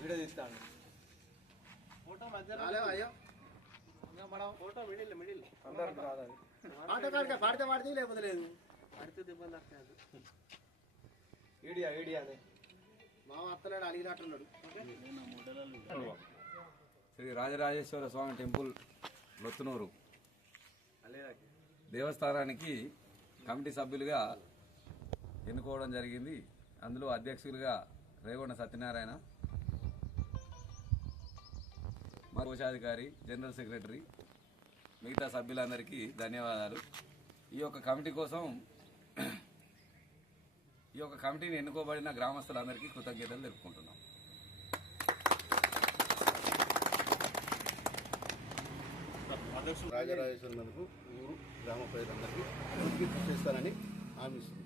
Video తీస్తాను photo middle middle అందరికి రాదు పాట పాడితే పాడితే లేకపోతే లేదు పడితే దెబ్బలు తాకుతాయి ఈడియా ఈడియా అదే మా అత్తలేడు అలిగినట్టున్నాడు శ్రీ రాజరాజేశ్వర స్వామి టెంపుల్ లొత్తునూరు దేవస్థానానికి కమిటీ సభ్యులుగా ఎన్నుకోవడం జరిగింది. అందులో అధ్యక్షులుగా రేగొండ సత్యనారాయణ మా కోశాధికారి జనరల్ సెక్రటరీ మిగతా సభ్యులందరికీ ధన్యవాదాలు. ఈ యొక్క కమిటీ కోసం ఈ యొక్క కమిటీని ఎన్నుకోబడిన గ్రామస్తులందరికీ కృతజ్ఞతలు తెలుపుకుంటున్నాం. రాజరాజేశ్వరం ఊరు గ్రామ ప్రజలందరికీ కృషి చేస్తానని హామీ ఇస్తుంది